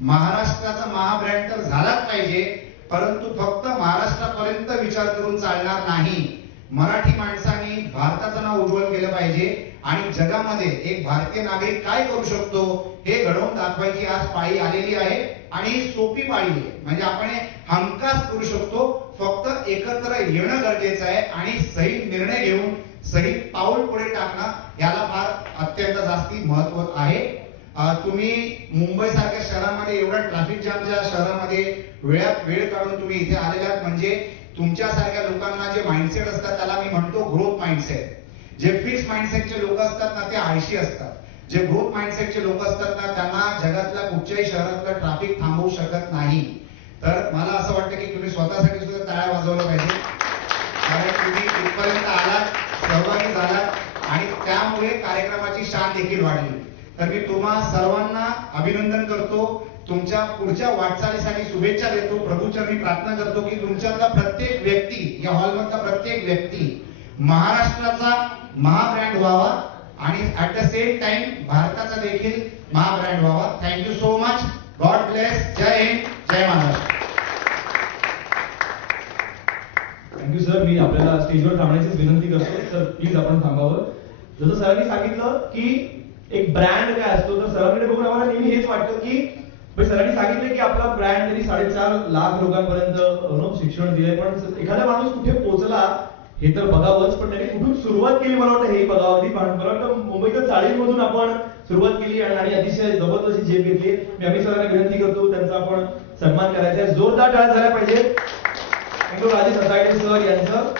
महाराष्ट्राचा महाब्रँड तर झालाच पाहिजे, परंतु फक्त महाराष्ट्रापर्यंत विचार करून चालणार नाही. मराठी माणसांनी भारताचं नाव उज्ज्वल केलं पाहिजे आणि जगामध्ये एक भारतीय नागरिक काय करू शकतो हे घडवून दाखवायची आज पाळी आलेली आहे आणि सोपी पाळी आहे. म्हणजे आपण हे हमखास करू शकतो. फक्त एकत्र येणं गरजेचं आहे आणि सही निर्णय घेऊन सही पाऊल पुढे टाकणं याला फार अत्यंत जास्ती महत्व आहे. तुम्ही मुंबई सारख्या शहरामध्ये एवढा ट्रॅफिक जामच्या शहरामध्ये वेळात वेळ काढून तुम्ही इथे आलेले आहात म्हणजे तुमच्यासारख्या लोकांना जे माइंडसेट असतात त्याला मी म्हणतो ग्रोथ माइंडसेट. जे फिक्स माइंडसेटचे लोक असतात ना ते आळशी असतात. जे ग्रोथ माइंडसेटचे लोक असतात ना त्यांना जगातल्या कुठच्याही शहरातलं ट्रॅफिक थांबवू शकत नाही. तर मला असं वाटतं की तुम्ही स्वतःसाठी सुद्धा टाळ्या वाजवल्या पाहिजे, कारण तुम्ही इथपर्यंत आलात, सहभागी झालात आणि त्यामुळे कार्यक्रमाची शान देखील वाढली. तर मी तुम्हा सर्वांना अभिनंदन करतो. तुमच्या पुढच्या वाटचालीसाठी शुभेच्छा देतो. प्रभूचरणी प्रार्थना करतो की तुमच्यातला प्रत्येक व्यक्ती, या हॉलमधला प्रत्येक व्यक्ती महाराष्ट्राचा महाब्रँड व्हावा आणि ऍट द सेम टाइम भारताचा देखील महाब्रँड व्हावा. Thank you so much. God bless. जय हिंद, जय महाराष्ट्र. Thank you sir. मी आपल्याला स्टेजवर थांबण्याचीच विनंती करतो. सर प्लीज आपण थांबावं. जसं सरांनी सांगितलं की एक ब्रँड काय असतो, तर सरांकडे बघून आम्हाला नेहमी हेच वाटतं की सरांनी सांगितलं की आपला ब्रँड त्यांनी 4.5 लाख लोकांपर्यंत शिक्षण दिलंय. पण एखादा माणूस कुठे पोहोचला हे तर बघावंच, पण त्यांनी कुठून सुरुवात केली मला वाटतं हे बघावं. अगदी मला वाटतं मुंबईच्या चाळीमधून आपण सुरुवात केली आणि अतिशय जबरदस्त झेप घेतली. मी अमित सरांना विनंती करतो त्यांचा आपण सन्मान करायचा आहे. जोरदार टाळ्या झाल्या पाहिजे. थँक्यू राजेश असायडे सर यांचं.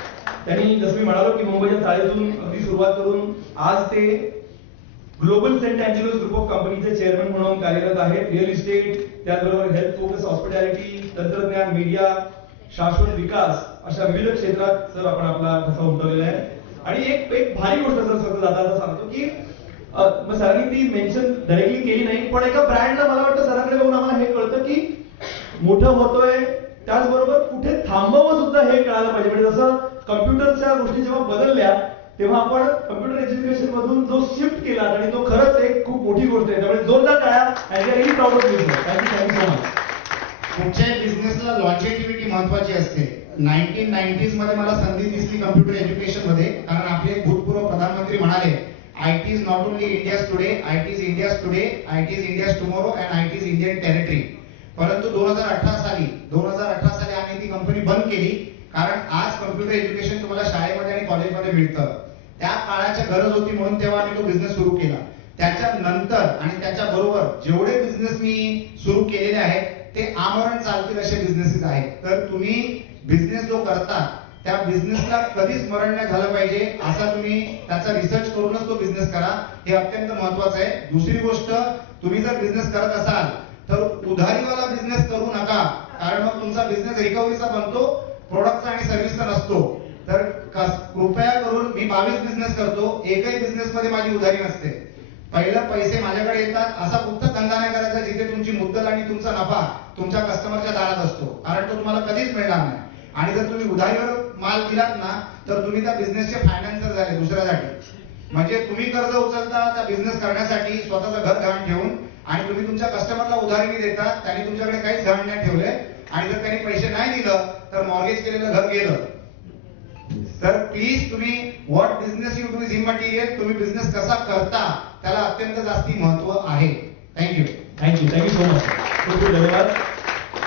त्यांनी जसं मी म्हणालो की मुंबईच्या चाळीतून अगदी सुरुवात करून आज ते ग्लोबल सेंट अँजेलोस ग्रुप ऑफ कंपनीचे चेअरमन म्हणून कार्यरत आहेत. रिअल इस्टेट, त्याचबरोबर हेल्थ फोकस हॉस्पिटॅलिटी, तंत्रज्ञान, मीडिया, शाश्वत विकास अशा विविध क्षेत्रात सर आपण आपला ठसा उमटवलेला आहे. आणि एक भारी गोष्ट सर सगळं जाता सांगतो की सरांनी ती मेन्शन डायरेक्टली केली नाही, पण एका ब्रँडला मला वाटतं सरांकडे बघून आम्हाला हे कळतं की मोठं होतोय, त्याचबरोबर कुठे थांबवं सुद्धा हे कळायला पाहिजे. म्हणजे जसं कम्प्युटरच्या गोष्टी जेव्हा बदलल्या तेव्हा आपण कम्प्युटर एज्युकेशन मधून जो शिफ्ट केला आणि तो खरंच एक खूप मोठी गोष्ट आहे. त्यामुळे जोरदार टाळ्या. And very proud of you sir. Thank you so much. कुठच्याही बिझनेसला लॉन्जेटिव्हिटी महत्वाची असते. 1990s मध्ये मला संधी दिसली कम्प्युटर एज्युकेशन मध्ये, कारण आपले भूतपूर्व प्रधानमंत्री म्हणाले IT is not only India's today, IT is India's today, IT is India's tomorrow and IT is Indian territory. परंतु 2018 साली आम्ही ती कंपनी बंद केली, कारण आज कम्प्युटर एज्युकेशन तुम्हाला शाळेमध्ये आणि कॉलेजमध्ये मिळतं. त्या काळाची गरज होती म्हणून तेव्हा आम्ही तो बिझनेस सुरू केला. त्याच्यानंतर आणि त्याच्या बरोबर जेवढे बिझनेस मी सुरू केलेले आहेत ते आमरण चालतील असे बिझनेसेस आहेत. तर तुम्ही बिझनेस जो करता त्या बिझनेसला कधीच मरण नाही झालं पाहिजे असा तुम्ही त्याचा रिसर्च करूनच तो बिझनेस करा. हे अत्यंत महत्वाचं आहे. दुसरी गोष्ट, तुम्ही जर बिझनेस करत असाल तर उधारीवाला बिझनेस करू नका, कारण मग तुमचा बिझनेस रिकव्हरीचा बनतो, प्रोडक्टचा आणि सर्व्हिसचा नसतो. तर कृपया करून, मी 22 बिझनेस करतो, एकही बिझनेस मध्ये माझी उधारी नसते. पहिलं पैसे माझ्याकडे येतात असा फक्त धंदा नाही करायचा जिथे तुमची मुद्दल आणि तुमचा नफा तुमच्या कस्टमरच्या दारात असतो, कारण तो तुम्हाला कधीच मिळणार नाही. आणि जर तुम्ही उधारीवर माल दिलात ना तर तुम्ही त्या बिझनेसचे फायनान्सर झाले दुसऱ्यासाठी. म्हणजे तुम्ही कर्ज उचलता त्या बिझनेस करण्यासाठी स्वतःचं घर गहाण ठेवून, आणि तुम्ही तुमच्या कस्टमरला उधारी नाही देता, त्यांनी तुमच्याकडे काहीच गहाण नाही ठेवले, आणि जर त्यांनी पैसे नाही दिलं तर मॉर्गेज केलेलं घर गेलं. तर प्लीज तुम्ही what business you do is immaterial. तुम्ही बिझनेस कसा करता त्याला अत्यंत जास्ती महत्व आहे. Thank you so much. खूप खूप धन्यवाद.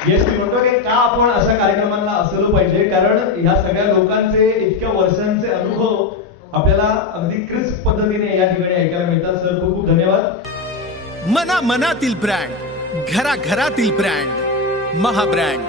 येस, मी म्हणतो की का आपण अशा कार्यक्रमांना असलो पाहिजे, कारण ह्या सगळ्या लोकांचे इतक्या वर्षांचे अनुभव आपल्याला अगदी क्रिस्प पद्धतीने या ठिकाणी ऐकायला मिळतात. सर खूप खूप धन्यवाद. मनातील ब्रँड, घराघरातील ब्रँड, महाब्रँड.